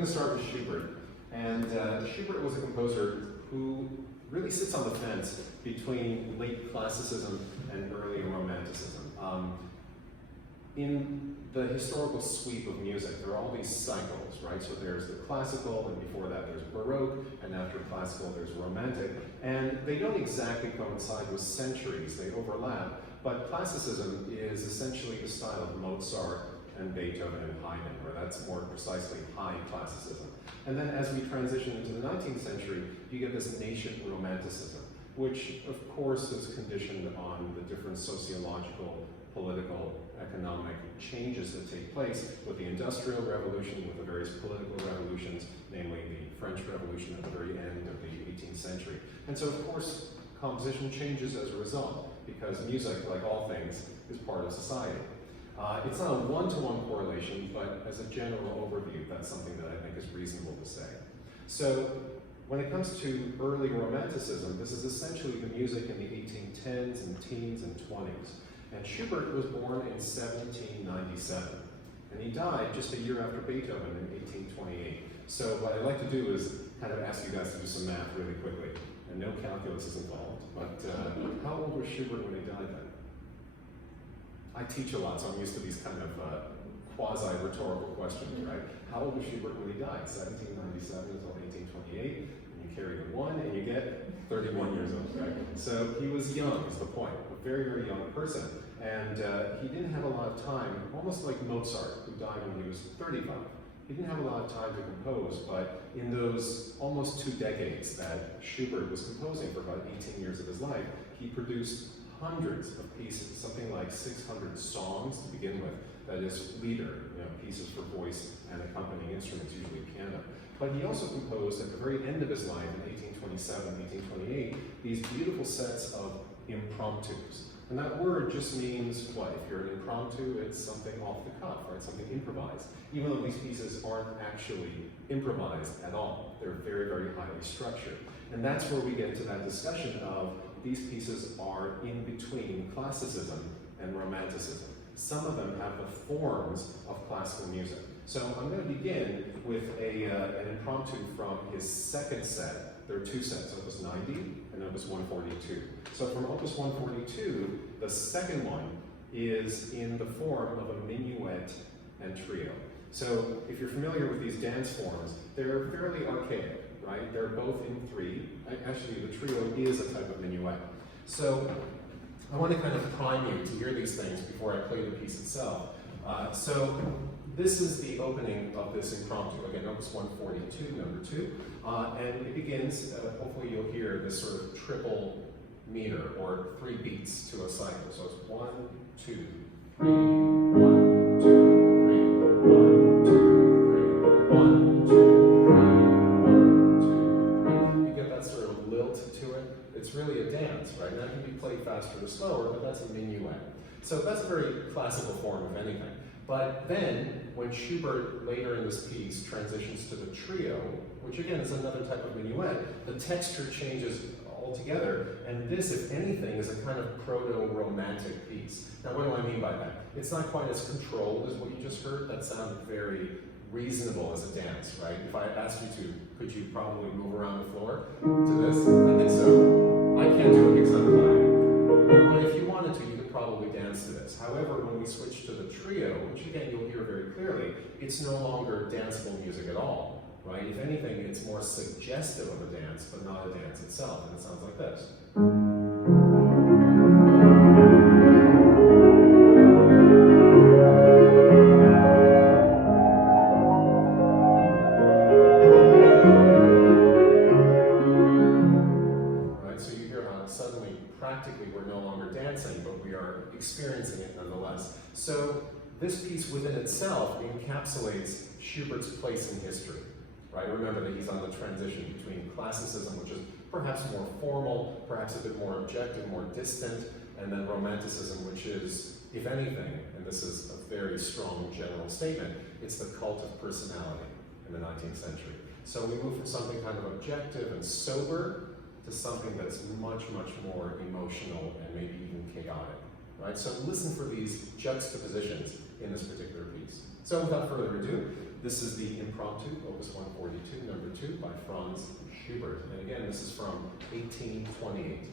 going to start with Schubert. And Schubert was a composer who really sits on the fence between late Classicism and early Romanticism. In the historical sweep of music, there are all these cycles, right? So there's the classical, and before that there's Baroque, and after classical there's Romantic. And they don't exactly coincide with centuries, they overlap. But Classicism is essentially the style of Mozart and Beethoven and Haydn, or that's more precisely high Classicism. And then as we transition into the 19th century, you get this nascent Romanticism, which of course is conditioned on the different sociological, political, economic changes that take place with the Industrial Revolution, with the various political revolutions, namely the French Revolution at the very end of the 18th century. And so of course, composition changes as a result, because music, like all things, is part of society. It's not a one-to-one correlation, but as a general overview, that's something that I think is reasonable to say. So when it comes to early Romanticism, this is essentially the music in the 1810s and teens and 20s. And Schubert was born in 1797, and he died just a year after Beethoven in 1828. So what I'd like to do is kind of ask you guys to do some math really quickly. And no calculus is involved, but how old was Schubert when he died then? I teach a lot, so I'm used to these kind of quasi-rhetorical questions, right? How old was Schubert when he died? 1797 until 1828, and you carry the 1 and you get 31 years old, right? So he was young, is the point, a very, very young person. And he didn't have a lot of time, almost like Mozart, who died when he was 35. He didn't have a lot of time to compose, but in those almost 2 decades that Schubert was composing for about 18 years of his life, he produced hundreds of pieces, something like 600 songs to begin with, that is lieder, pieces for voice and accompanying instruments, usually piano. But he also composed at the very end of his life in 1827, 1828, these beautiful sets of impromptus. And that word just means what? If you're an impromptu, it's something off the cuff, right? Something improvised. Even though these pieces aren't actually improvised at all. They're very, very highly structured. And that's where we get into that discussion of these pieces are in between Classicism and Romanticism. Some of them have the forms of classical music. So I'm going to begin with an impromptu from his second set. There are 2 sets, Opus 90 and Opus 142. So from Opus 142, the second one is in the form of a minuet and trio. So if you're familiar with these dance forms, they're fairly archaic, right? They're both in 3. Actually, the trio is a type of minuet. So I want to kind of prime you to hear these things before I play the piece itself. So this is the opening of this impromptu, again, Opus 142, number 2. And it begins, hopefully you'll hear this sort of triple meter, or 3 beats to a cycle. So it's 1, 2, 3, 1, 2, 3, 1, 2, 3, 1, 2, 3, 1, 2, 3. You get that sort of lilt to it. It's really a dance, right? That can be played faster or slower, but that's a minuet. So that's a very classical form of anything. But then, when Schubert, later in this piece, transitions to the trio, which again is another type of minuet, the texture changes altogether, and this, if anything, is a kind of proto-romantic piece. Now, what do I mean by that? It's not quite as controlled as what you just heard. That sounded very reasonable as a dance, right? If I asked you to, could you probably move around the floor to this? I think so. I can't do it because I'm playing. But if you wanted to, you could probably dance to this. However, when we switch to the trio, which again you'll hear very clearly, it's no longer danceable music at all, right? If anything, it's more suggestive of a dance, but not a dance itself, and it sounds like this. Experiencing it nonetheless. So this piece within itself encapsulates Schubert's place in history, right? Remember that he's on the transition between Classicism, which is perhaps more formal, perhaps a bit more objective, more distant, and then Romanticism, which is, if anything, and this is a very strong general statement, it's the cult of personality in the 19th century. So we move from something kind of objective and sober to something that's much, much more emotional and maybe even chaotic. Right? So listen for these juxtapositions in this particular piece. So without further ado, This is the Impromptu, Opus 142, number 2, by Franz Schubert. And again, this is from 1828.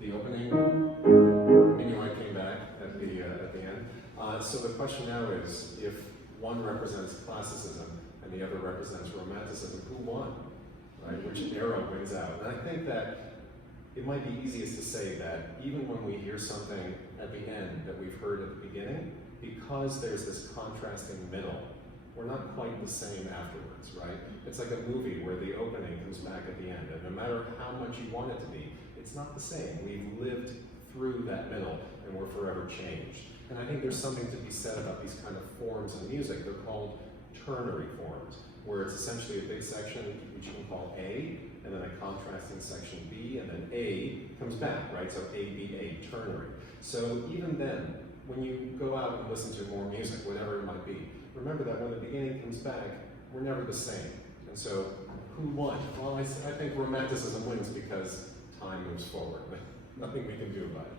the opening minuet came back at the end. So the question now is, if one represents classicism and the other represents romanticism, who won? Right? Which era wins out? And I think that it might be easiest to say that even when we hear something at the end that we've heard at the beginning, because there's this contrasting middle, we're not quite the same afterwards, right? It's like a movie where the opening comes back at the end, and no matter how much you want it to be, it's not the same. We've lived through that middle, and we're forever changed. And I think there's something to be said about these kind of forms in music. They're called ternary forms, where it's essentially a big section, which you can call A, and then a contrasting section B, and then A comes back, right? So A, B, A, ternary. So even then, when you go out and listen to more music, whatever it might be, remember that when the beginning comes back, we're never the same. And so, who won? Well, I think Romanticism wins because time moves forward. Nothing we can do about it.